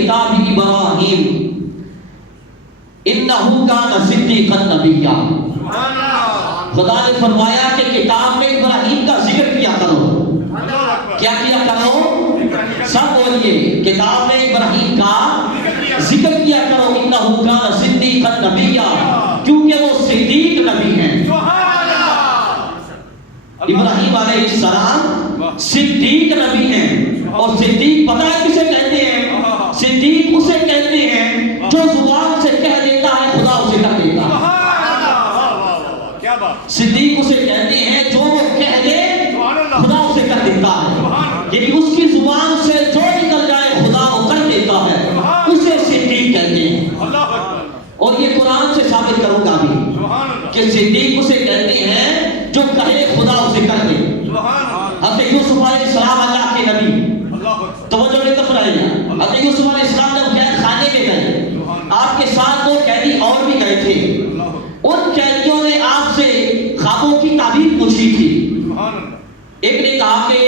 کتاب ابراہیم انہ کان صدیقا نبیا. خدا نے فرمایا کہ کتاب میں ابراہیم کا ذکر کیا کرو. کیا کیا کرو؟ سب بولیے, کتاب میں ابراہیم کا ذکر کیا کرو. انہ کان صدیقا نبیا, کیونکہ وہ صدیق نبی ہیں. ابراہیم علیہ السلام صدیق نبی ہیں. اور صدیق پتہ ہے کسے کہتے ہیں؟ صدیق اسے کہتے ہیں جو زبان سے کہہ دیتا ہے خدا اسے کر دیتا ہے. صدیق اسے کہتے ہیں جو وہ کہہ دے خدا اسے کر دیتا ہے. یعنی اس کی زبان سے جو نکل جائے خدا وہ کر دیتا ہے, اسے صدیق کہتے ہیں. اور یہ قرآن سے ثابت کروں گا بھی کہ صدیق اسے کہتے ہیں جو کہے خدا اسے کر دے. حضرت یوسف علیہ السلام اللہ کے نبی, توجہ نہیں کر رہے ہیں. حضرت یوسف علیہ السلام جب قید خانے میں گئے, آپ کے ساتھ دو قیدی اور بھی گئے تھے. ان قیدیوں نے آپ سے خوابوں کی تعبیر پوچھی تھی. ایک نے کہا کہ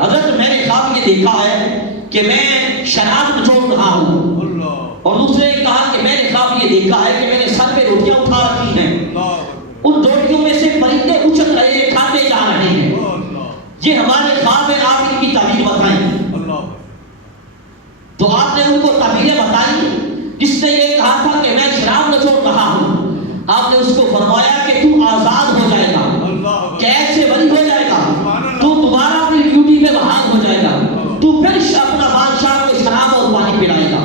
حضرت میں نے خواب یہ دیکھا ہے کہ میں شراب نچوڑ رہا ہوں. اور دوسرے نے کہا کہ میں نے خواب یہ دیکھا ہے کہ میں نے سر پہ روٹیاں اٹھا رکھی ہیں, ان روٹیوں میں سے پرندے اچھل رہے ہیں, کھاتے جا رہے ہیں. یہ ہمارے خواب ہے, آپ ان کی تعبیر بتائیں. تو آپ نے ان کو تعبیریں بتائی. جس نے یہ کہا تھا کہ میں شراب نچوڑ رہا ہوں, آپ نے اس کو فرمایا کہ تو آزاد ہو جائے گا, قید سے بری ہو جائے گا, تو دوبارہ اپنی ڈیوٹی میں بحال ہو جائے گا, تو پھر اپنا بادشاہ کو شراب اور پانی پلائے گا.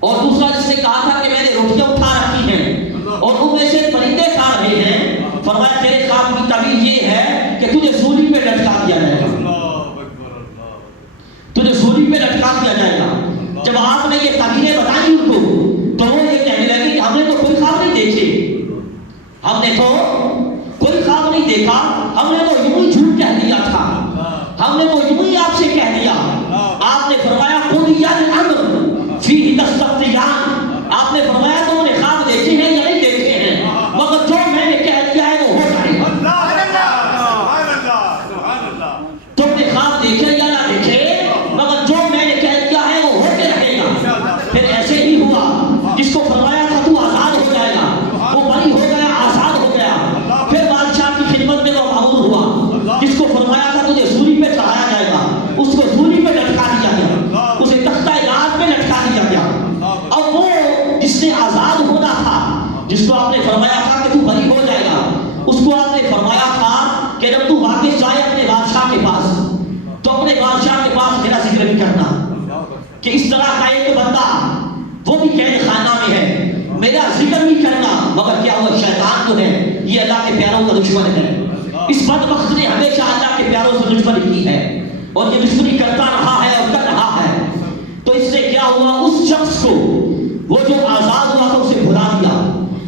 اور دوسرا جس نے کہا تھا کہ میں نے روٹیاں اٹھا رکھی ہیں اور ان میں سے پرندے کھا رہے ہیں, فرمایا تیرے خواب کی تعبیر یہ ہے کہ تجھے سولی پہ لٹکا دیا جائے گا, تجھے سولی پہ لٹکا دیا جائے گا. جب آپ نے یہ تعبیریں بتائی ان کو, تو وہ یہ کہنے لگے کہ ہم نے تو کوئی خواب نہیں دیکھے, ہم نے تو کوئی خواب نہیں دیکھا, ہم نے تو یوں ہی جھوٹ کہہ دیا تھا, ہم نے تو یوں ہی آپ سے کہہ دیا. آپ نے فرمایا قضی الامر فیہ تستفتیان, آپ نے فرمایا تم نے خواب دیکھے ہیں یا نہیں دیکھے ہیں, مگر جو میں نے کہہ دیا ہے وہ ہو جائے گا. تم نے خواب دیکھے یا نہ دیکھے, مگر جو میں نے کہہ دیا ہے وہ ہو کے رہے گا. پھر ایسے ہی ہوا, جس کو فرمایا تھا تو آزاد ہو جائے گا, وہ بری ہو گیا, آزاد ہو گیا. پھر بادشاہ کی خدمت میں وہ معمور ہوا. جس کو فرمایا تھا تجھے سولی پہ چڑھایا جائے گا, اس کو سولی پہ لٹکا دیا گیا, اسے تختہ راج پہ لٹکا دیا گیا. اب وہ جس نے آزاد ہونا تھا, جس کو آپ نے فرمایا تھا کہ تو بری ہو جائے گا, اس کو آپ نے فرمایا تھا کہ جب تو واپس جائے اپنے بادشاہ کے پاس, تو اپنے بادشاہ کے پاس میرا ذکر بھی کرنا کہ اس طرح کا ایک بندہ وہ بھی قید خانہ میں ہے, میرا ذکر بھی کرنا. مگر کیا ہوا, شیطان جو ہے یہ اللہ کے پیاروں کا دشمن ہے. اس بدبخت نے ہمیشہ اللہ کے پیاروں سے دشمنی کی ہے, اور یہ دشمنی کرتا رہا ہے اور کر رہا ہے. تو اس سے کیا ہوا, اس شخص کو وہ جو آزاد ہوا تھا اسے بھلا دیا.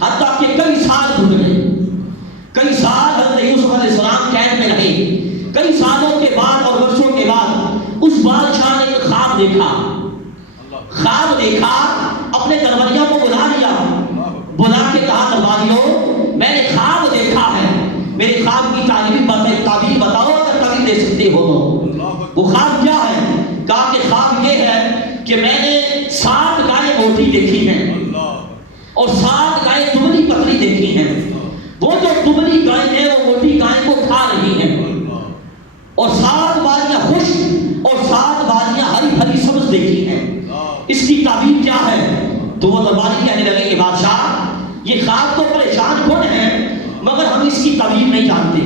حتیٰ کہ کئی سال گزرے, کئی سال حضرت یوسف علیہ السلام قید میں رہے. کئی سالوں کے بعد اور برسوں کے بعد اس بادشاہ نے ایک خواب دیکھا. خواب دیکھا, اپنے درباریوں کو بلا لیا, بلا کے کہا درباریوں میں نے خواب دیکھا ہے, میرے خواب کی تعبیر بتاؤ, اگر تعبیر دے سکتے ہو تو. وہ خواب کیا ہے؟ کہا کہ خواب یہ ہے کہ میں نے 7 گائیں موٹی دیکھی ہیں اور 7 گائیں دبلی پتلی دیکھی ہیں. وہ جو دبلی گائیں ہیں وہ موٹی گائیں کو کھا رہی ہیں, اور 7 بالیاں خشک اور 7 بالیاں ہری بھری سبز دیکھی ہیں. اس کی تعبیر کیا ہے؟ تو وہ درباری کہنے لگے کہ بادشاہ یہ خواب تو پریشان کن ہے, مگر ہم اس کی تعبیر نہیں جانتے,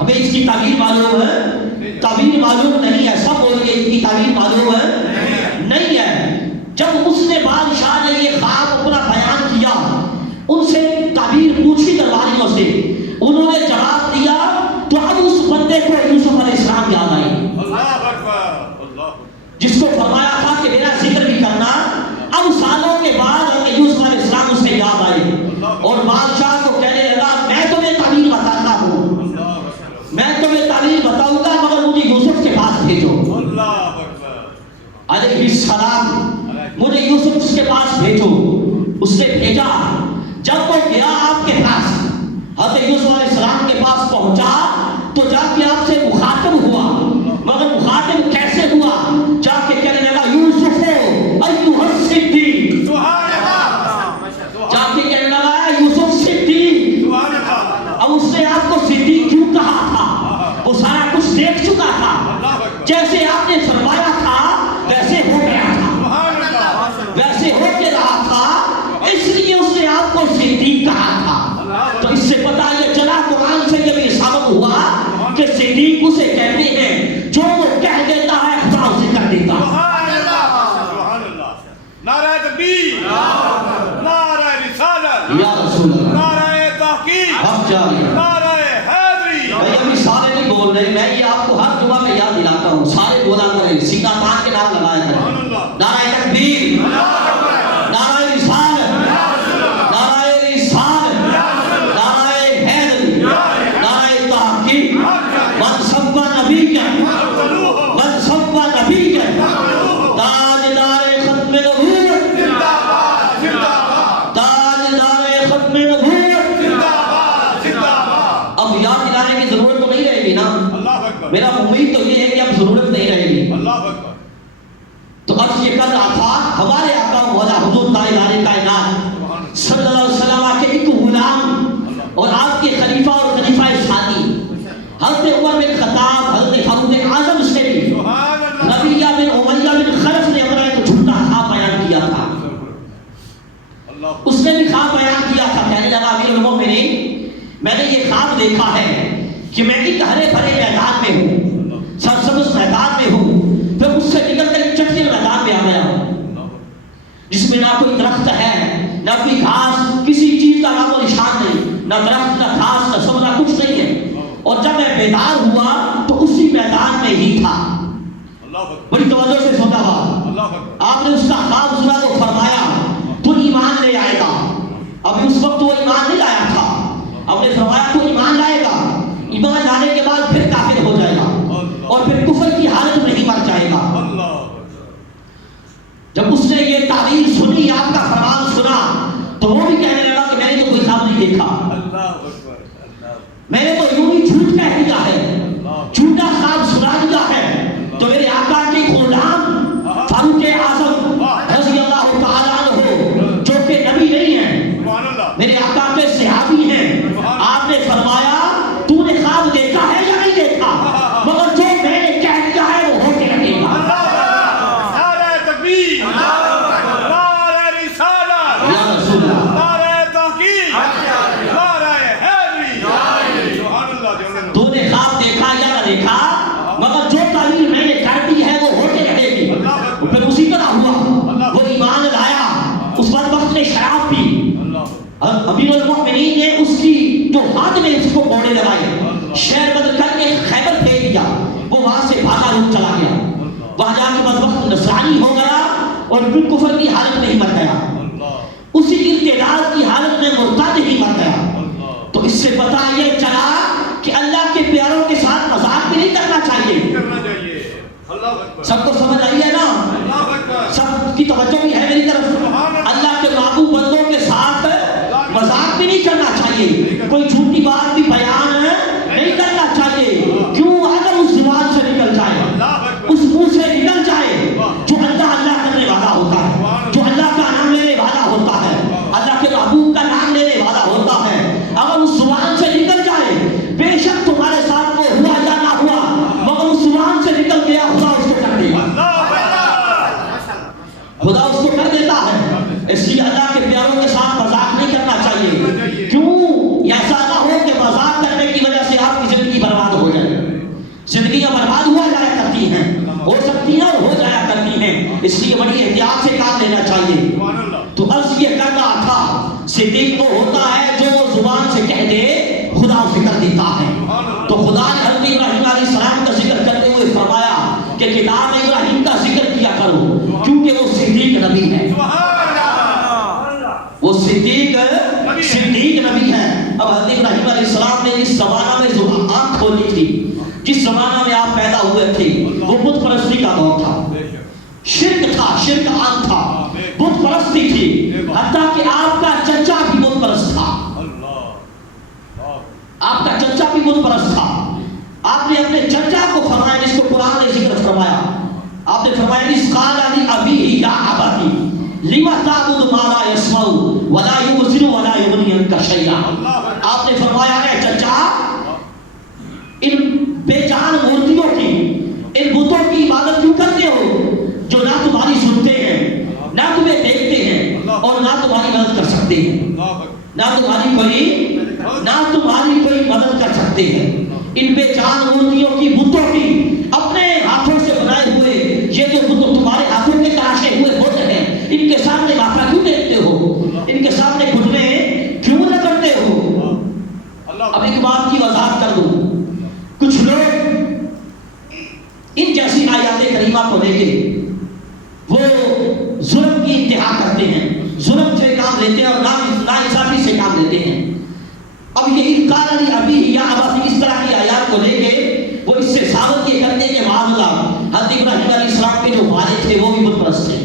ہمیں اس کی تعبیر معلوم ہے, تعبیر معلوم نہیں ہے. سب بولیے اس کی تعبیر معلوم ہے نہیں ہے. جب اس نے بادشاہ نے یہ خواب اپنا بیان کیا, ان سے تعبیر پوچھی درباریوں سے, انہوں نے جواب دیا, تو اب اس بندے کو یوسف علیہ السلام یاد آئی جس کو فرمایا تھا کہ میرا ذکر بھی کرنا. اب سالوں کے بعد یوسف علیہ السلام اس سے یاد آئے, اور بادشاہ کو کہنے لگا میں تمہیں تعبیر بتاتا ہوں, میں تمہیں تعبیر بتاؤں گا, مگر مجھے یوسف کے پاس بھیجو. علیہ السلام, مجھے یوسف کے پاس بھیجو. اس نے بھیجا. جب وہ گیا آپ کے پاس, حضرت یوسف علیہ السلام کے پاس پہنچا, تو جا کے آپ سے مخاطب ہوا. مگر مخاطب کیسے ہوا؟ جا کے کہنے لگا یوسف میں یہ آپ کو ہر جمعہ میں یاد دلاتا ہوں، سارے بولا کریں، سینہ تان کے نام لگایا کریں، نعرہ تکبیر، نعرہ رسالت، نعرہ رسالت، نعرہ حیدری، نعرہ تحقیق، من سب نبی کے، من سب نبی کے، تاجدار ختم نبوت، تاجدار ختم نبوت۔ اب یاد دلانے کی ضرورت تو نہیں رہے گی نا، میرا امید تو یہ ہے کہ اب ضرورت نہیں رہے گی۔ تو عرض یہ کر رہا تھا، ہمارے آقا مولا حضور تاجدار کائنات صلی اللہ علیہ وسلم کے ایک غلام اور آپ کے خلیفہ اور خلیفہ ثانی حضرت عمر بن خطاب، حضرت فاروق اعظم سے بھی ربیعہ بن امیہ بن خلف نے اپنا ایک جھوٹا خواب بیان کیا تھا۔ اس نے بھی خواب بیان کیا تھا، کہنے لگا امیر المومنین میں نے یہ خواب دیکھا ہے کہ میں ایک ہرے بھرے میدان میں ہوں، سرسبز میدان میں ہوں، پھر اس سے نکل کر ایک چٹیل میدان میں آ گیا ہوں جس میں نہ کوئی درخت ہے، نہ کوئی گھاس، کسی چیز کا نام و نشان نہیں، نہ درخت، نہ گھاس، نہ سبزہ، کچھ نہیں ہے۔ اور جب میں بیدار ہوا تو اسی میدان میں ہی تھا۔ بڑی توجہ سے سنا ہوا، آپ نے اس کا خواب سنا تو فرمایا تو ایمان لے آئے گا۔ ابھی اس وقت وہ ایمان نہیں لایا تھا، اب نے فرمایا تو ایمان لائے گا، ایمان لانے کے بعد پھر کافر ہو جائے گا اور پھر کفر کی حالت میں ہی مر جائے گا۔ جب اس نے یہ تعبیر سنی، آپ کا فرمان سنا، تو وہ بھی کہنے لگا کہ میں نے تو کوئی خواب نہیں دیکھا، میں نے تو یوں ہی جھوٹ کہہ دیا ہے، جھوٹا خواب سنا دیا ہے۔ تو میرے آقا کے غلام فاروق اعظم رضی اللہ تعالیٰ عنہ جو کہ نبی نہیں ہیں، میرے آقا کے صحابی ہیں، آپ نے فرمایا تو نے خواب دیکھا ہے یا نہیں دیکھا، مگر جو میں نے کہہ دیا ہے وہ ہو کے رہے گا۔ نعرہ تکبیر، نعرہ رسالت، نعرہ تحقیق، نعرہ حیدری، سبحان اللہ۔ تو نے خواب دیکھا یا نہ دیکھا، مگر جو تعبیر میں نے کر دی ہے وہ ہو کے رہے گی۔ پھر اسی طرح ہوا، وہ ایمان لایا، اس وقت نے شراب پی، امیر المؤمنین نے اس کی جو ہاتھ میں اس کو کوڑے لگائے، شہر بدل کر کے خیبر بھیج دیا، وہ وہاں سے بھاگا روٹ چلا گیا، وہاں جا کے بس وقت نصرانی ہو گیا اور پھر کفر کی حالت میں ہی مر گیا، اسی ارتداد کی حالت میں مرتد ہی مر گیا۔ تو اس سے پتہ یہ چلا کہ اللہ کے پیاروں کے ساتھ مذاق بھی نہیں کرنا چاہیے۔ سب کو سمجھ آئی ہے نا، سب کی توجہ بھی ہے میری طرف۔ اللہ کے محبوب بندوں کے ساتھ مذاق بھی نہیں کرنا چاہیے، کوئی جھوٹی بات بھی بیان نہیں کرنا چاہیے، کیوں اگر اس زبان سے نکل جائے، اس منہ سے نکل جائے جو اللہ اللہ کرنے والا ہوتا ہے، جو اللہ کا نام لینے والا ہوتا ہے، اللہ کے محبوب کا نام لینے والا ہوتا ہے، اگر اس زبان سے نکل جائے، بے شک تمہارے ساتھ وہ ہوا یا نہ ہوا، مگر اس زبان سے نکل گیا، خدا اس کو کر دے گا، خدا اس کو کر دیتا ہے۔ اس لیے اللہ کے پیاروں کے ساتھ مذاق نہیں کرنا چاہیے، کیوں ایسا نہ ہو کہ مذاق کرنے کی وجہ سے آپ کی زندگی برباد ہو جائے۔ زندگیاں برباد ہوا جایا کرتی ہیں، ہو سکتی ہیں اور ہو جایا کرتی ہیں، اس لیے بڑی احتیاط سے کام لینا چاہیے۔ تو عرض یہ کر رہا تھا، صدیق تو ہوتا ہے جو وہ زبان سے کہہ دے خدا اسے کر دیتا ہے۔ تو خدا نے حضرت ابراہیم علیہ السلام کا ذکر کرتے ہوئے فرمایا کہ کتاب ابراہیم کا ذکر کیا کرو، کیونکہ وہ صدیق نبی ہے، وہ صدیق نبی ہے۔ اب حضرت ابراہیم علیہ السلام نے جس زمانہ میں آنکھ کھولی تھی، جس زمانہ میں آپ پیدا ہوئے تھے، وہ بت پرستی کا دور تھا، شرک تھا، شرک عام تھا، بت پرستی تھی، حتیٰ کہ آپ کا چچا بھی بت پرست تھا، آپ کا چچا بھی بت پرست تھا۔ آپ نے اپنے چچا کو فرمایا، جس کو قرآن نے ذکر فرمایا، آپ نے فرمایا اس قال علی ابی یا اباتی لما تعبد ما لا يسمع ولا يبصر ولا يغني عنك شيئا۔ آپ نے فرمایا ہے چچا، ان بے جان مورتیوں کی، ان بتوں کی عبادت کیوں کرتے ہو جو نہ تمہاری سنتے ہیں، نہ تمہیں دیکھتے ہیں اور نہ تمہاری مدد کر سکتے ہیں، نہ تمہاری کوئی مدد کر سکتے ہیں۔ ان بے جان مورتیوں کی، بتوں کی، اپنے ہاتھوں سے بنائے ہوئے یہ جو بت تمہارے ہاتھوں کے تراشے ہوئے ہوتے ہیں، ان کے سامنے ماتھا کیوں دیکھتے ہو، ان کے سامنے گھٹنے کیوں نہ کرتے ہو؟ اب ایک بات کی وضاحت کر دوں، کچھ لوگ وہ بھی بت پرست تھے.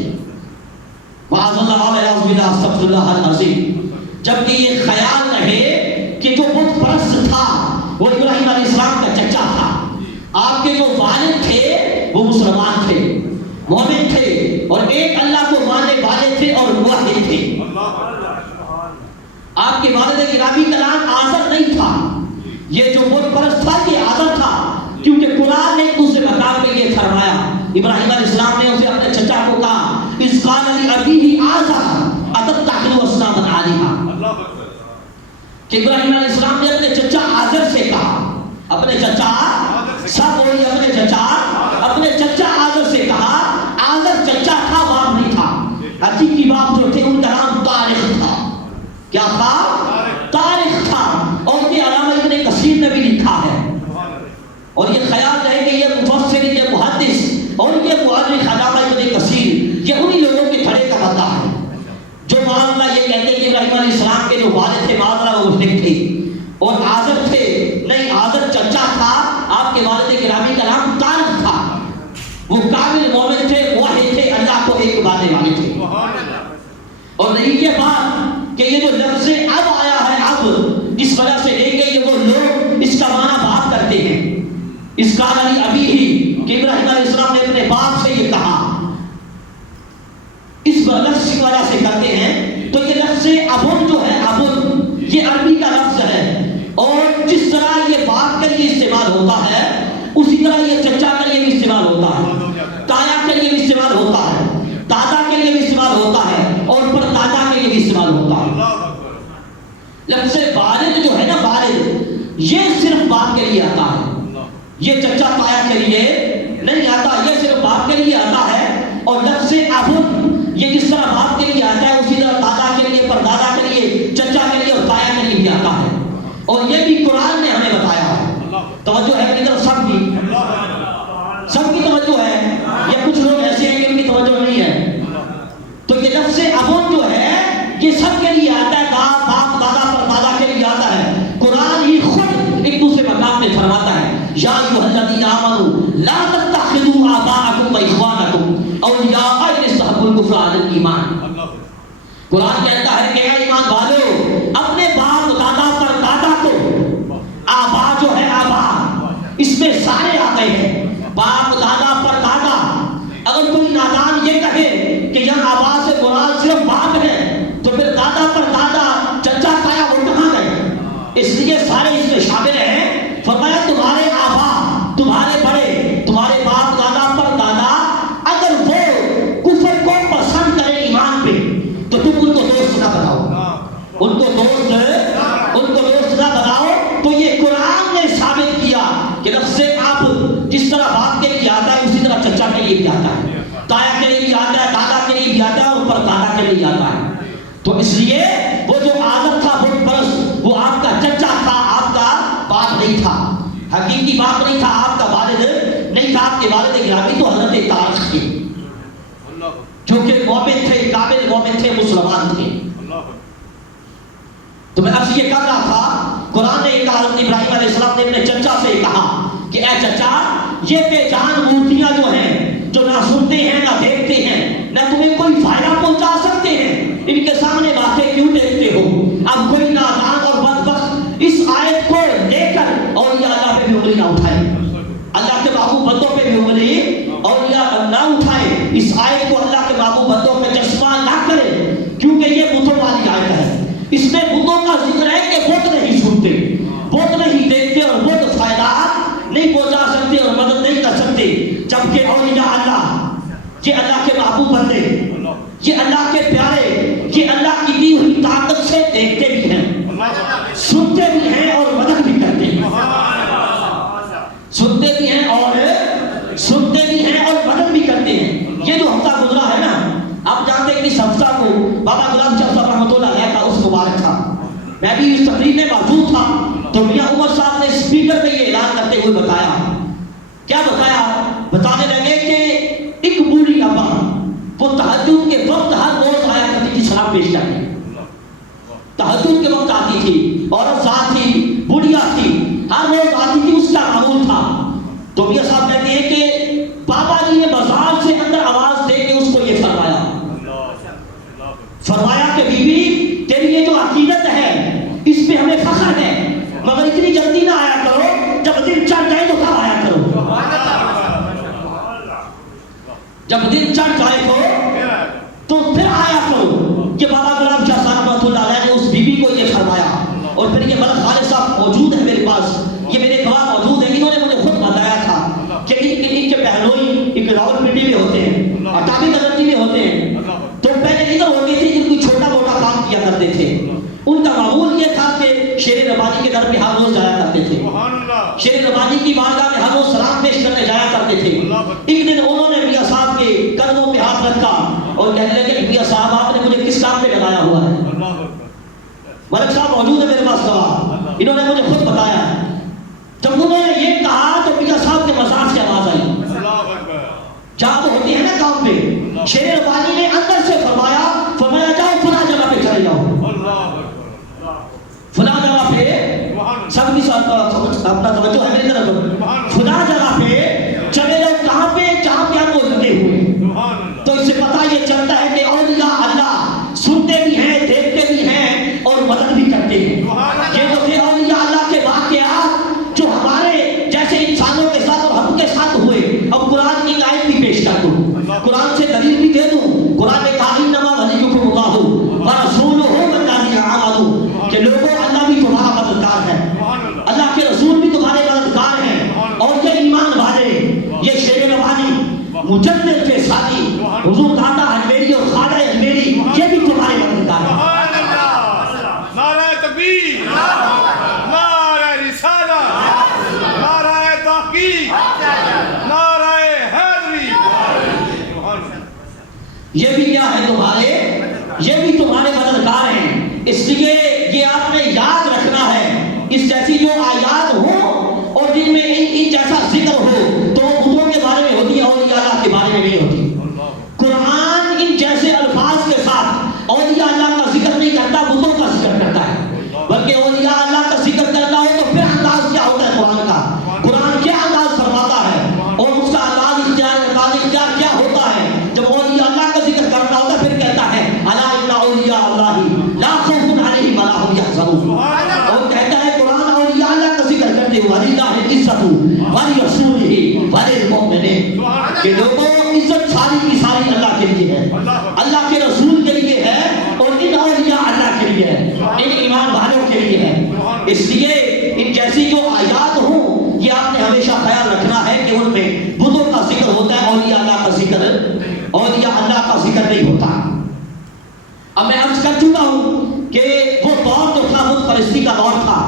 معاذ اللہ اعوذ باللہ استغفر اللہ العظیم. جبکہ یہ خیال رہے کہ جو بت پرست تھا وہ ابراہیم علیہ السلام کا چچا تھا. آپ کے جو والد تھے وہ مسلمان تھے, مومن تھے, اور ایک اللہ کو ماننے والے تھے اور موحد تھے. آپ کے والد گرامی کا نام آزر نہیں تھا. یہ جو بت پرست تھا یہ آزر تھا, کیونکہ قرآن نے دوسرے مقام پہ یہ فرمایا. ابراہیم علیہ السلام نے اسے اپنے چچا کو کہا اذ قال لأبیہ آزر اتتخذ اصناما آلہۃ, کہ ابراہیم علیہ السلام نے اپنے چچا آزر سے کہا, اپنے چچا سب وہی اپنے چچا آزر سے کہا. آزر چچا تھا, باپ نہیں تھا. حقیقی باپ جو تھے ان کا نام طارق تھا. کیا تھا؟ طارق تھا. اور یہ علامہ ابن کثیر نے بھی لکھا ہے. اور یہ خیال رہے کہ یہ مفسر, یہ محدث اور یہ مؤرخ علامہ ابن کثیر یہ انہی لوگوں کے کھڑے کا بندہ ہے جو معاملہ یہ کہتے ہیں کہ ابراہیم علیہ السلام کے جو والد تھے معذرہ وہ مشرک تھے اور آزر تھے. نہیں, آزر چچا تھا. آپ کے والد گرامی کا نام طارق تھا. وہ کامل مومن تھے, موحد تھے, اللہ کو ایک ماننے والے تھے. اور نہیں یہ بات کہ یہ جو لفظ اب آیا ہے, اب اس وجہ سے لے کے یہ وہ لوگ اس کا معنی باپ کرتے ہیں. اس کا علی ابھی ہی کہ ابراہیم علیہ السلام نے اپنے باپ سے یہ کہا, اس لفظ کی وجہ سے کرتے ہیں. تو یہ لفظ ابن جو ہے, ابن یہ عربی کا لفظ ہے, اور جس طرح یہ باپ کے لیے استعمال ہوتا ہے اسی طرح یہ چچا کے لیے بھی استعمال ہوتا ہے, تایا کے لیے بھی استعمال ہوتا ہے, دادا کے لیے بھی استعمال ہوتا ہے, اور پردادا کے لیے بھی استعمال ہوتا ہے. لفظ والد جو ہے نا, والد یہ صرف باپ کے لیے آتا ہے. یہ چچا تایا کے لیے نہیں آتا, یہ صرف باپ کے لیے آتا ہے. اور لفظ ابن یہ جس طرح باپ کے لیے آتا ہے اسی طرح دادا کے لیے, پردادا کے لیے, چچا کے لیے اور تایا کے لیے بھی آتا ہے. اور یہ بھی قرآن نے ہمیں بتایا ہے. توجہ ہے ادھر سب کی توجہ ہے, یا کچھ لوگ ایسے ہیں کہ ان کی توجہ نہیں ہے. تو یہ لفظ ابن جو ہے یہ سب کے لیے آتا ہے, باپ دادا پردادا کے لیے آتا ہے. قرآن ہی خود ایک دوسرے مقام میں فرماتا ہے یا ایھا الذین آمنوا لا تتخذوا آباءکم واخوانکم اولیاء ان استحبوا الکفر علی الایمان. قرآن کہتا ہے کہ اے ایمان والو, اپنے باپ دادا پر دادا کو, آبا جو ہے آبا اس میں سارے آتے ہیں, باپ دادا پر دادا. اگر کوئی نادان یہ کہے کہ یہاں آبا سے مراد صرف باپ ہے تو پھر دادا پر دادا, چچا تایا وہ کہاں گئے؟ اس لیے سارے اس میں شامل ہیں. فرمایا تمہارے آبا, تمہارے بڑے, تمہارے باپ دادا پر دادا اگر وہ کفر کو پسند کرے ایمان پہ تو تم ان کو دوست نہ بناؤ, ان کو دوست نہ بناؤ. تو یہ قرآن نے ثابت کیا کہ لفظ آپ جس طرح باپ کے لیے آتا ہے اسی طرح چچا کے لیے بھی آتا ہے, تایا کے لیے بھی آتا ہے, دادا کے لیے بھی آتا ہے, اور پردادا کے لیے بھی آتا ہے. تو اس لیے وہ جو عادت تھا بت پرست وہ آپ کا چچا تھا, آپ کا باپ نہیں تھا, حقیقی باپ نہیں تھا, آپ کا والد نہیں تھا. آپ کے والد گرامی تو حضرت طارق تھے جو کہ مومن تھے, کامل مومن تھے, مسلمان تھے. تو میں اب یہ کہہ رہا تھا, قرآن نے ایک حضرت ابراہیم علیہ السلام نے اپنے چچا سے کہا کہ اے چچا, یہ بے جان مورتیاں جو ہیں جو نہ سنتے ہیں نہ دیکھتے ہیں نہ تمہیں کوئی فائدہ پہنچا سکتے ہیں, ان کے سامنے باتیں کیوں دیکھتے ہو؟ اب کوئی نادان اور بدبخت اس آیت کو لے کر اور یہ اللہ پہ بھی انگلی نہ اٹھائے, اللہ کے محبوب بندوں پہ بھی انگلی اور یہ نہ اٹھائے, اس آیت کو اللہ کے محبوب بندوں پہ چشمہ نہ کرے, کیونکہ یہ بتوں والی آیت ہے. اس میں بتوں کا ذکر ہے کہ بت نہیں سنتے, بت نہیں دیکھتے, اور بت فائدہ نہیں پہنچا سکتے اور مدد نہیں کر سکتے. جبکہ اولیاء اللہ, یہ اللہ کے محبوب بندے, یہ اللہ کے پیارے, یہ اللہ کی دی ہوئی طاقت سے دیکھتے بھی ہیں, سنتے بھی ہیں اور مدد بھی کرتے ہیں. سنتے بھی ہیں اور مدد بھی کرتے ہیں. یہ جو ہفتہ گزرا ہے نا, آپ جانتے ہیں کہ اس ہفتہ کو بابا غلام شاہ صاحب رحمۃ اللہ علیہ کا اس مبارک تھا. میں بھی اس تقریب میں موجود تھا. تو میاں عمر صاحب نے اسپیکر پہ یہ اعلان کرتے ہوئے بتایا, کیا بتایا؟ بتانے لگے کہ ایک بوڑھی ابا وہ تہجد کے وقت ہر روز آیا کرتی تھی سلام پیش کرنے. تہجد کے وقت آتی تھی, عورت ساتھ تھی, بوڑھیا تھی, ہر روز آتی تھی, اس کا معمول تھا. تو میاں صاحب کہتے ہیں کہ بابا جی نے بازار سے اندر آواز دے کے اس جب دن چڑھ جائے تو پھر آیا کرو. کہ بابا غلام شاہ صاحب رحمۃ اللہ علیہ نے اس بی بی کو یہ فرمایا. اور پھر یہ ملک خالد صاحب موجود ہے میرے پاس, یہ میرے گواہ موجود ہیں, انہوں نے مجھے خود بتایا تھا کہ ان کے پہلوئی ایک راولپنڈی میں ہوتے ہیں, اٹامی کراچی میں ہوتے ہیں. تو پہلے ادھر ہوتے تھے جن کوئی چھوٹا موٹا کام کیا کرتے تھے. ان کا معمول یہ تھا کہ شیر ربانی کے در پہ ہر روز جایا کرتے تھے, شیر ربانی کی بارگاہ میں ہر روز سلام پیش کرنے جایا کرتے تھے. ایک دن انہوں نے میاں صاحب کے قدموں پہ ہاتھ رکھا اور کہنے لگے میاں صاحب آپ نے مجھے کس کام پہ لگایا ہوا ہے؟ ملک صاحب موجود ہے میرے پاس گواہ, انہوں نے مجھے خود بتایا. جب انہوں نے یہ کہا تو میاں صاحب کے مزاج سے آواز آئی. جہاں وہ ہوتی ہے نا کام پہ, شیر ربانی نے اندر سے فرمایا جاؤ فلاں جگہ پہ چلے جاؤ, فلاں جگہ پہ سب کی اپنا توجہ ہے میری طرف, فلاں جگہ پہ چلے جاؤ. کہاں پہ؟ جہاں پہ آپ کو لگے ہوئے. تو اس سے پتہ یہ چلتا ہے کہ اولیاء اللہ سنتے بھی ہیں, دیکھتے بھی ہیں اور مدد بھی کرتے ہیں. یہ تو تھے اولیاء اللہ کے واقعات جو ہمارے جیسے انسانوں کے ساتھ اور ہم کے ساتھ ہوئے. اب قرآن کی آیت بھی پیش کر دوں, قرآن سے دلیل بھی دے دوں. قرآن نے کہا انما ولیکم اللہ ورسولہ والذین آمنوا, کہ لوگوں اللہ بھی تمہارا مددگار ہے, اللہ کے رسول بھی تمہارے مددگار ہیں. اور یہ ایمان والے, یہ شیر ربانی مجدد کے ساتھی حضور داتا اجمیری اور خواجہ اجمیری, یہ بھی تمہارے مددگار ہیں. نعرہ تکبیر, نعرہ رسالت, نعرہ تحقیق, نعرہ حیدری. یہ بھی کیا ہے تمہارے, یہ بھی تمہارے مددگار ہیں. اس لیے یہ آپ نے یاد رکھنا ہے, اس جیسی جو آیات ہوں اور جن میں ان جیسا ذکر ہو تو وہ بتوں کے بارے میں ہوتی ہے, اولیاء اللہ کے بارے میں نہیں ہوتی. قرآن ان جیسے الفاظ کے ساتھ اولیاء اللہ کا ذکر نہیں کرتا, بتوں کا ذکر کرتا ہے. بلکہ اولیاء اللہ کا ذکر کرنا ہو تو پھر انداز کیا ہوتا ہے قرآن کا, قرآن کیا انداز فرماتا ہے اور اس کا انداز اختیار کیا ہوتا ہے. جب اولیاء اللہ کا ذکر کرنا ہوتا ہے پھر کہتا ہے الا ان اولیاء اللہ لا خوف علیہم ولا هم يحزنون. اور کہتا ہے قرآن اولیاء اللہ کا ذکر کرتے ہوئے وللہ العزت ولرسولہ وللمؤمنین, کہ لوگوں عزت ساری کی ساری اللہ کے لیے ہے, اللہ کے رسول کے لیے ہے اور ان اولیاء اللہ کے لیے ہے, ان ایمان والوں کے لیے ہے. اس لیے ان جیسی جو آیات ہوں یہ آپ نے ہمیشہ خیال رکھنا ہے کہ ان میں بتوں کا ذکر ہوتا ہے, اولیاء اللہ کا ذکر, اولیاء اللہ کا ذکر نہیں ہوتا. اب میں عرض کر چکا ہوں کہ وہ دور جو تھا بت پرستی کا دور تھا,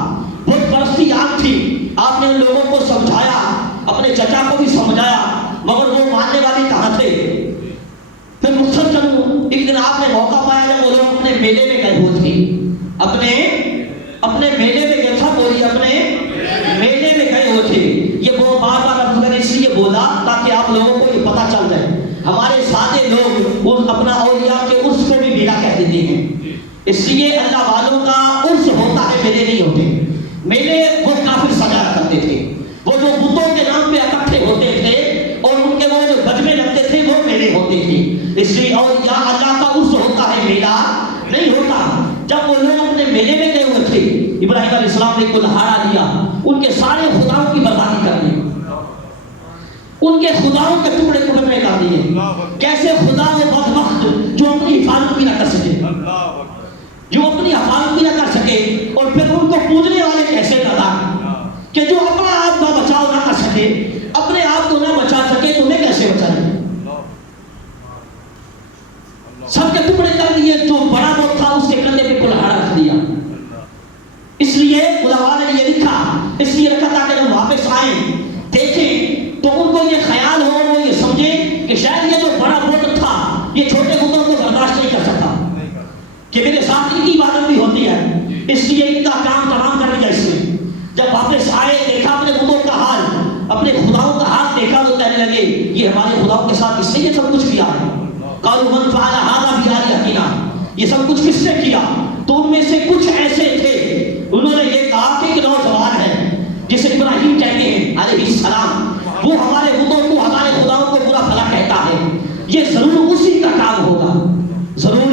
بت پرستی آگ تھی. آپ نے ان لوگوں کو سمجھایا, اپنے چچا کو بھی سمجھایا, مگر وہ ماننے والی کہاں تھے. پھر مقصد کروں, ایک دن آپ نے موقع پایا جب وہ لوگ اپنے میلے میں گئے ہوئے تھے, اپنے میلے میں گئے تھا, بولی اپنے میلے میں گئے ہوئے تھے. یہ وہ بار بار اب اس لیے بولا تاکہ آپ لوگوں کو یہ پتہ چل جائے. ہمارے سادے لوگ اپنا اولیاء کے عرس کو بھی میلہ کہہ دیتے ہیں. اس لیے اللہ والوں کا عرس ہوتا ہے, میلے نہیں ہوتے. میلے وہ کافر سجایا کرتے تھے, وہ جو بتوں کے نام پہ اکٹھے ہوتے تھے اور ان کے وہ جو بجمے لگتے تھے وہ میلے ہوتے تھے. اس لیے اولیاء اللہ کا عرس ہوتا ہے, میلہ نہیں ہوتا. جب وہ لوگ اپنے میلے میں گئے ہوئے تھے, ابراہیم علیہ السلام نے کلہاڑا لیا, ان کے سارے خداؤں کی بربادی کر دی, ان کے خداؤں کے ٹکڑے ٹکڑے کر دیے. کیسے خدا وہ بدبخت جو اپنی حفاظت بھی نہ کر سکے, جو اپنی حفاظت بھی نہ کر سکے, اور پھر ان کو پوجنے والے کیسے لگا کہ جو اپنا آپ کا بچاؤ نہ کر سکے, اپنے آپ کو نہ بچا سکے, تمہیں کیسے بچائے. سب کے ٹکڑے کر دیے, جو بڑا بہت تھا اس کے کندھے پہ کلہاڑا رکھ دیا. اس لیے علماء نے یہ لکھا, اس لیے رکھا تھا کہ جب واپس آئیں دیکھیں تو ان کو یہ خیال ہو, وہ یہ سمجھے کہ شاید یہ جو بڑا بت تھا یہ چھوٹے بتوں کو برداشت نہیں کر سکتا کہ میرے ساتھ ان کی عبادت بھی ہوتی ہے, اس لیے ان کا کام تمام کر دیا. اس نے جب واپس آئے دیکھا اپنے بتوں کا حال, اپنے خداؤں کا حال دیکھا تو کہنے لگے یہ ہمارے خداؤں کے ساتھ اس نے یہ سب کچھ کیا ہے. قالوا من فعل هذا بآلهتنا, یہ سب کچھ کس نے کیا. تو ان میں سے کچھ ایسے تھے, انہوں نے یہ کہا کہ ایک نوجوان ہے جسے ابراہیم کہتے ہیں علیہ السلام, وہ ہمارے بتوں کو ہمارے خداؤں کو برا بھلا کہتا ہے, یہ ضرور اسی کا کام ہوگا, ضرور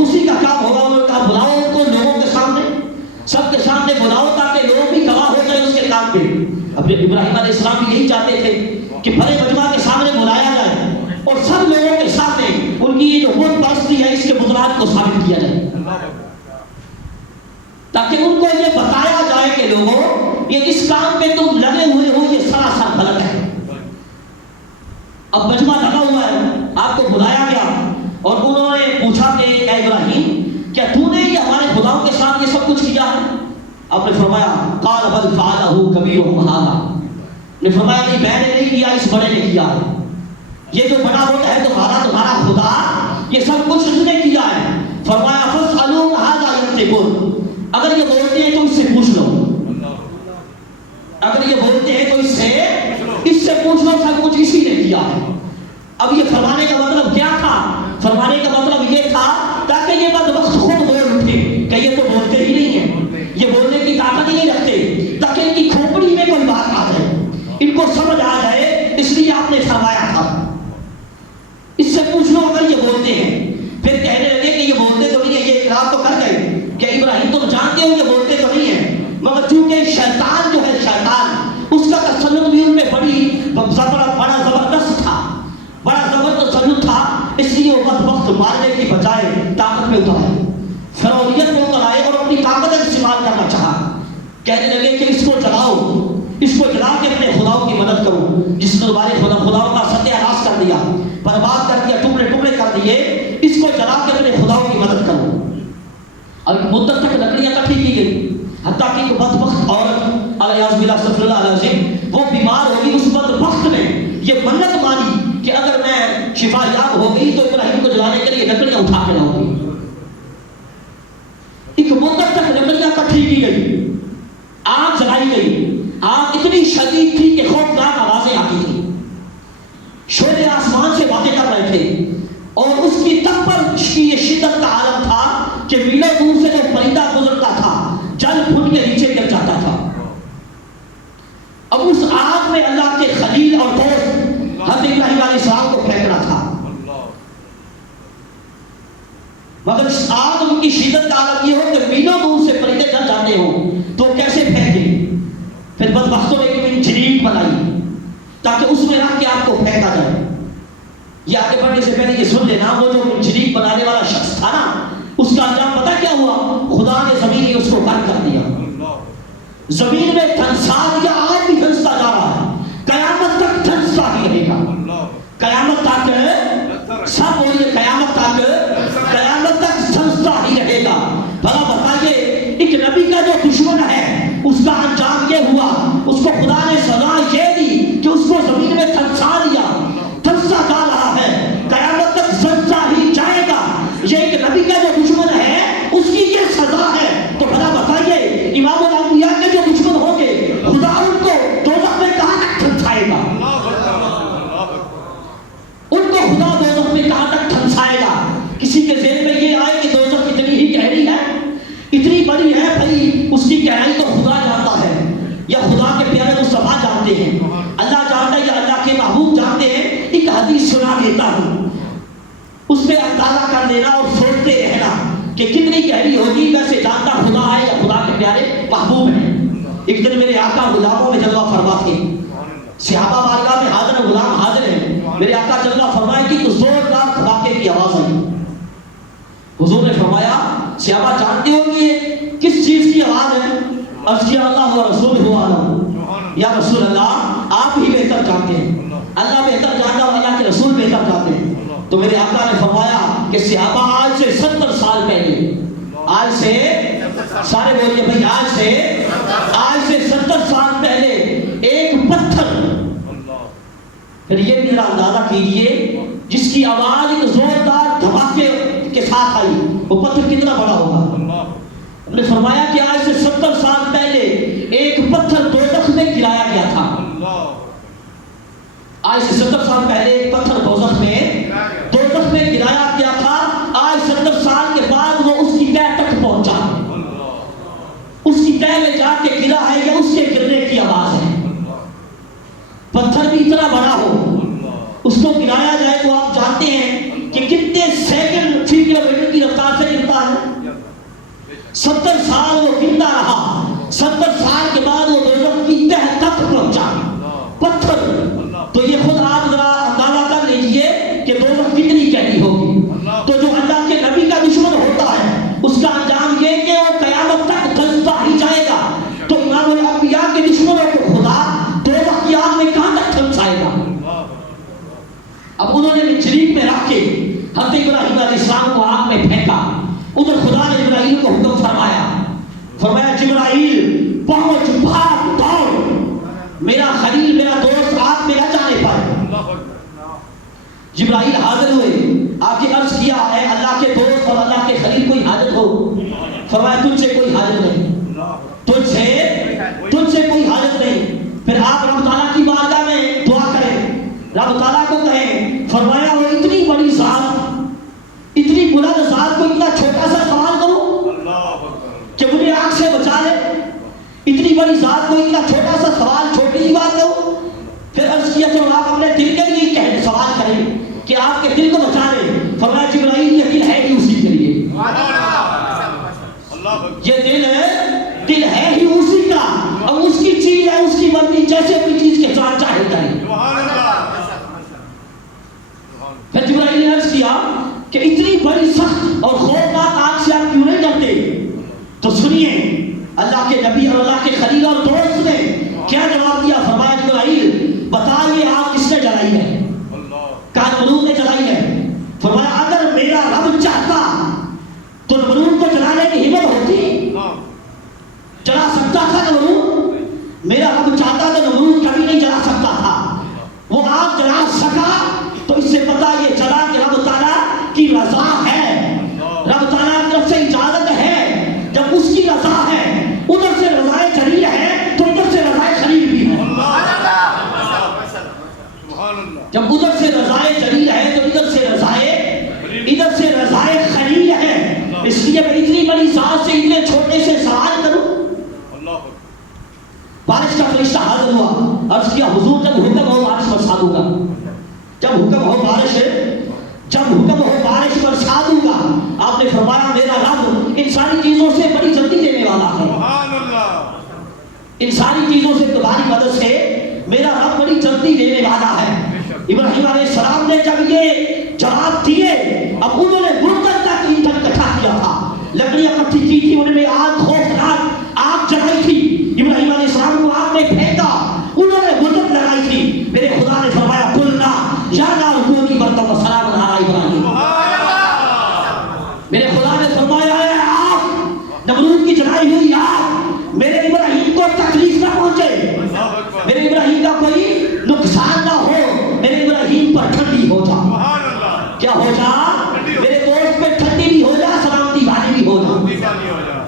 اسی کا کام ہوگا. انہوں نے کہا بلاؤ ان کو لوگوں کے سامنے, سب کے سامنے بلاؤ تاکہ لوگ بھی گواہ ہو جائے اس کے کام پہ. اب ابراہیم علیہ السلام بھی یہی چاہتے تھے کہ بڑے مجمع کے سامنے بلایا جائے حضرات کو ثابت کیا جائے، تاکہ ان کو یہ بتایا جائے کہ لوگوں یہ جس کام پہ تم لگے ہوئے ہو یہ سراسر غلط ہے۔ اب مجمع لگا ہوا ہے، آپ کو بلایا گیا اور انہوں نے پوچھا کہ اے ابراہیم کیا تو نے یہ ہمارے خداؤں کے ساتھ یہ سب کچھ کیا ہے؟ آپ نے فرمایا قال بل فعلہ کبیرہم ھذا، نے فرمایا نہیں میں نے نہیں کیا، اس بڑے نے کیا ہے، یہ جو بڑا ہوتا ہے تمہارا خدا یہ سب کچھ اس نے کیا ہے۔ فرمایا فاسألوہ ھذا ینطقون، اگر یہ بولتے ہیں تو اس سے پوچھ لو، اگر یہ بولتے ہیں تو اس سے پوچھ لو، سب کچھ اسی نے کیا ہے۔ اب یہ فرمانے کا مطلب کیا تھا؟ فرمانے کا مطلب یہ تھا تاکہ یہ بدبخت خود بول اٹھے کہ یہ تو بولتے ہی نہیں ہیں، یہ بولنے کی طاقت ہی نہیں رکھتے، تاکہ ان کی کھوپڑی میں کوئی بات آ جائے، ان کو سمجھ آ جائے، اس لیے آپ نے فرمایا تھا اس سے پوچھ لو اگر یہ بولتے ہیں۔ پھر کہنے لگے کہ یہ بولتے تو نہیں ہیں، یہ اقرار تو کر گئے کہ ابراہیم تم جانتے ہو یہ بولتے تو نہیں ہیں، مگر چونکہ شیطان جو ہے شیطان اس کا تسلط بھی ان میں بڑا زبردست تھا، بڑا زبردست تسلط تھا، اس لیے وہ بدبخت مارنے کی بجائے طاقت میں اتر آئے، فرعونیت میں اتر آئے اور اپنی طاقت استعمال کرنا چاہا۔ کہنے لگے کہ اس کو جلاؤ، اس کو جلا کے اپنے خداؤں کی مدد کرو، جس نے تمہارے خداؤں کا ستیہ ناش کر دیا، برباد کر دیا، ٹکڑے ٹکڑے کر دیے، اس کو جلا کے اپنے خداؤں کی مدد کرو۔ اور مدت تک لکڑیاں اکٹھی کی گئی، حتیٰ کہ ایک بدبخت عورت علیہ باللہ صلی اللہ علیہ وسلم وہ بیمار ہوگی، اس بدبخت نے یہ منت مانی کہ اگر میں شفا یاب ہو گئی تو ابراہیم کو جلانے کے لیے لکڑیاں اٹھا کے لاؤں گی۔ ایک مدت تک لکڑیاں اکٹھی کی گئی، آگ جلائی گئی، آگ اتنی شدید تھی کہ خوفناک آوازیں آتی تھی، شعلے آسمان سے باتیں کر رہے تھے، اور اس کی تب پر یہ شدت کا عالم تھا کہ میلوں دور سے جو پرندہ گزرتا تھا جل پھٹ کے نیچے گر جاتا تھا۔ اب اس آگ میں اللہ کے خلیل اور دوست حضرت ابراہیم علیہ السلام کو پھینکنا تھا، مگر اس آگ کی شدت کا عالم یہ ہو کہ میلوں دور سے پرندے جل جاتے ہوں تو کیسے پھینکے؟ پھر بدبختوں نے ایک منجنیق بنائی تاکہ اس میں رکھ کے آپ کو پھینکا جائے۔ یہ آگے بڑھنے سے پہلے یہ سن لینا، وہ جو منجنیق بنانے والا شخص تھا نا، اس کا انجام پتہ کیا ہوا؟ خدا نے زمین میں اس کو غرق کر دیا، زمین میں دھنسا دیا، آج بھی دھنستا جا رہا ہے، قیامت تک دھنستا ہی رہے گا، قیامت تک، سب بولیے قیامت تک دھنستا ہی رہے گا۔ بھلا بتائیے ایک نبی کا جو دشمن ہے اس کا انجام یہ ہوا، اس کو خدا نے سزا یہ دی کہ اس کو زمین میں دھنسا دیا، دھنستا جا رہا ہے، قیامت تک دھنستا ہی جائے گا۔ یہ ایک نبی کا جو دشمن ہے اس کی یہ سزا ہے، تو بھلا بتائیے امام الانبیاء کے جو دشمن ہوں گے خدا ان کو دوزخ میں کہاں تک دھنسائے گا؟ ان کو خدا دوزخ میں کہاں تک دھنسائے گا؟ کسی کے ذہن میں یہ آئے کہ دوزخ اتنی ہی گہری ہے، اتنی بڑی ہے، بھائی اس کی گہرائی تو خدا جانتا ہے، یا خدا کے پیارے مصطفیٰ جانتے ہیں، اللہ جانتا ہے یا اللہ کے محبوب جانتے ہیں۔ ایک حدیث سنا دیتا ہوں، اس پہ اندازہ کر لینا اور سوچتے رہنا کہ کتنی گہری ہوگی۔ ویسے جانتا خدا ہے یا خدا کے پیارے محبوب ہیں۔ ایک دن میرے آقا غلاموں میں جلوہ فرما تھے، صحابہ بارگاہ میں حاضر غلام حاضر ہیں، میرے آقا جلوہ فرمائے کہ زوردار دھماکے کی آواز آئی۔ حضور نے فرمایا صحابہ جانتے ہو کہ یہ کس چیز کی آواز ہے؟ عرض کیا اللہ و رسول عالم، یا رسول اللہ آپ ہی بہتر جانتے ہیں، اللہ بہتر جانتا اور اللہ کے رسول بہتر جانتے ہیں۔ تو میرے آقا نے فرمایا کہ صحابہ آج سے 70 سال پہلے، آج سے سارے بولیے بھائی آج سے 70 سال پہلے ایک پتھر، پھر یہ بھی ذرا اندازہ کیجئے جس کی آواز ایک زوردار دھماکے کے ساتھ آئی، وہ پتھر کتنا بڑا ہوگا؟ نے فرمایا کہ آج سے 70 سال پہلے ایک پتھر دوزخ میں گرایا گیا تھا، آج سے 70 سال پہلے ایک پتھر دوزخ میں گرایا گیا تھا، آج 70 سال کے بعد وہ اس کی تہ تک پہنچا، اس کی تہ میں جا کے گرا ہے یا اس کے گرنے کی آواز ہے۔ پتھر بھی اتنا بڑا ہو اس کو گرایا جائے تو آپ جانتے ہیں کہ کتنے سیکنڈ 3 کلومیٹر کی رفتار سے گرتا ہے۔ 70 سال وہ گرتا رہا، 70 سال کے بعد وہ دوزخ کی تہ تک پہنچا پتھر۔ تو یہ خود آپ ذرا اندازہ کر لیجئے کہ دوزخ کتنی گہری ہوگی۔ تو جو اللہ کے نبی کا شریف میں رکھ کے حضرت ابراہیم علیہ السلام کو آگ میں پھینکا. ادھر خدا نے جبرائیل کو حکم فرمایا جبرائیل پہنچ بھاگ دوڑ, میرا خلیل میرا دوست آگ میں نہ جانے پر. جبرائیل حاضر ہوئے, آ کے عرض کیا ہے اللہ کے دوست اور اللہ کے خلیل کوئی حاجت ہو؟ فرمایا تجھ سے کوئی حاجت نہیں, تجھ سے کوئی حاجت نہیں. پھر آپ رب تعالیٰ کی بارگاہ میں دعا کریں, رب تعالیٰ کو کہیں فرمایا وہ اتنی بڑی ذات, اتنی بلند ذات کو اتنا چھوٹا سا سوال کرو کہ مجھے آگ سے بچا لے, اتنی بڑی ذات کو اتنا چھوٹا سا سوال, چھوٹی سی بات کرو. پھر عرض کیا تو آپ اپنے دل کے لیے سوال کریں کہ آپ کے دل کو بچا لے. فرمایا جبرائیل یہ دل ہے ہی اسی کے لیے, یہ دل ہے ہی اسی کا, اور اس کی چیز ہے, اس کی مرضی, جیسے اپنی چیز کے ساتھ چاہے کرے. پھر جبرائیل نے عرض کیا کہ اتنی بڑی سخت اور خوفناک آگ سے آپ کیوں نہیں ڈرتے؟ تو سنیے اللہ کے نبی اور اللہ کے خلیل اور دوست نے کیا جواب دیا. فرمایا جبرائیل بتا یہ آگ کس نے جلائی ہے؟ کہا نمرود نے جلائی ہے. فرمایا اگر میرا رب چاہتا تو نمرود کو جلانے کی ہمت ہوتی؟ جلا سکتا تھا نمرود؟ میرا رب چاہتا تو نمرود کبھی نہیں جلا سکتا تھا. وہ آگ جلا سکا تو اس سے پتا یہ چلا کہ رب تعالیٰ کی رضا ہے, رب تعالیٰ کی طرف سے اجازت ہے. جب اس کی رضا ہے, ادھر سے رضائے جلیل ہے تو ادھر سے رضائے خلیل بھی ہے. جب ادھر سے رضائے جلیل ہے تو ادھر سے رضائے خلیل ہے. اس لیے میں اتنی بڑی ذات سے اتنے چھوٹے سے سوال کروں. بارش کا فرشتہ حاضر ہوا, عرض کیا حضور جب حکم ہو بارش برسا دوں گا, جب حکم ہو بارش برسا دوں گا. آپ نے فرمایا میرا رب ان ساری چیزوں سے بڑی جلدی دینے والا ہے. ان ساری چیزوں سے تمہاری مدد سے میرا رب بڑی جلدی دینے والا ہے. ابراہیم علیہ السلام نے جب یہ جواب دیے, اب انہوں نے مدت تک ایندھن اکٹھا کیا تھا, لکڑیاں اکٹھی کی تھی, انہوں نے آگ خوفناک آگ جلائی تھی, ابراہیم علیہ السلام کو آگ میں پھینکا, انہوں نے مدت لگائی تھی. میرے خدا نے فرمایا قلنا یا نار کونی بردا وسلام علی ابراہیم. میرے خدا نے فرمایا ہے آگ, نمرود کی جلائی ہوئی آگ, میرے ابراہیم کو تکلیف نہ پہنچے, میرے ابراہیم کا کوئی نقصان نہ ہو, میرے ابراہیم پر ٹھنڈی ہو جا. کیا ہو جا؟ میرے دوست پہ ٹھنڈی بھی ہو جا, سلامتی والی بھی ہو جا,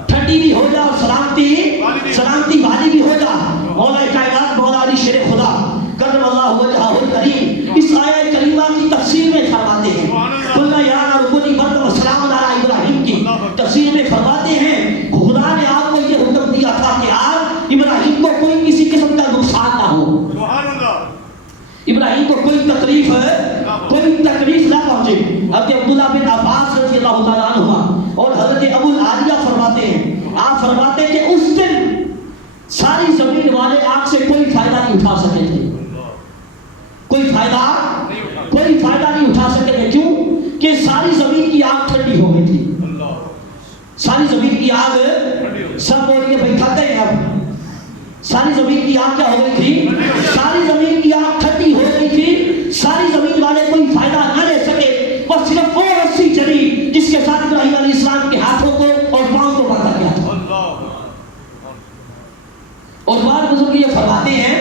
ٹھنڈی بھی ہو جا اور سلامتی والی بھی ہو جا. مولا کائنات مولا علی شیر خدا کرم اللہ وجہہ الکریم اس آیت کریمہ کی تفسیر میں فرماتے ہیں, قلنا یا نار کونی بردا وسلام علی ابراہیم کی تفسیر میں فرماتے ہیں خدا نے آپ کو یہ حکم دیا تھا کہ آپ ابراہیم کو کوئی کسی قسم کا نقصان نہ ہو, ابراہیم کو کوئی تکلیف نہ پہنچے. حضرت عبداللہ بن عباس رضی اللہ تعالیٰ عنہ اور حضرت ابو العالیہ فرماتے ہیں, آپ فرماتے ہیں کہ اس دن ساری زمین والے آگ سے کوئی فائدہ نہیں اٹھا سکے تھے, کوئی فائدہ نہیں اٹھا سکے تھے. کیوں کہ ساری زمین کی آگ ٹھنڈی ہو گئی تھی, ساری زمین کی آگ, سب بول رہی ہے بھائی تھک گئے اب, ساری زمین کی آگ کیا ہو گئی تھی, ساری زمین کی آگ ٹھنڈی ہو گئی تھی. ساری زمین والے کوئی فائدہ نہ لے سکے, بس صرف وہ رسی چلی جس کے ساتھ ابراہیم علیہ السلام کے ہاتھوں کو اور پاؤں کو باندھا گیا تھا. اور بعد بزرگ یہ فرماتے ہیں,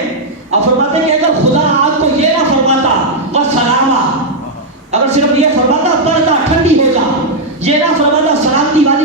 اب فرماتے ہیں کہ اگر خدا آگ کو یہ نہ فرماتا بس سلامہ, اگر صرف یہ فرماتا پردہ ٹھنڈی ہو جا, یہ نہ فرماتا سلامتی والی